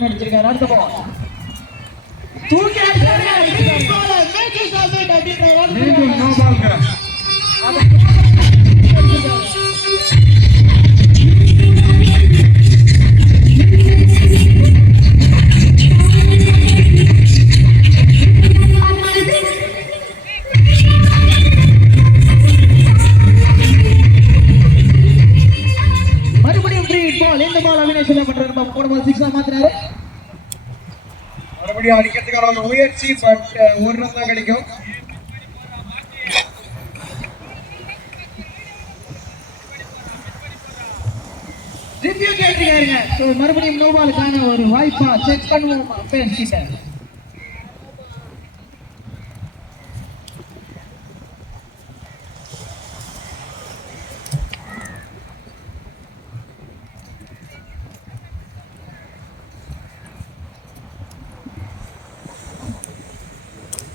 அடிச்சிருக்காரு. அடுத்த பால் தூக்கி மறுபடியும் அடிக்கிறதுக்கான முயற்சி. பட் ஒரு ரன் தான் கிடைக்கும். ரிவ்யூ கேட்டிருக்காருங்க. மறுபடியும் நோபாலுக்கான ஒரு வாய்ப்பா செக் பண்ணுவோம்.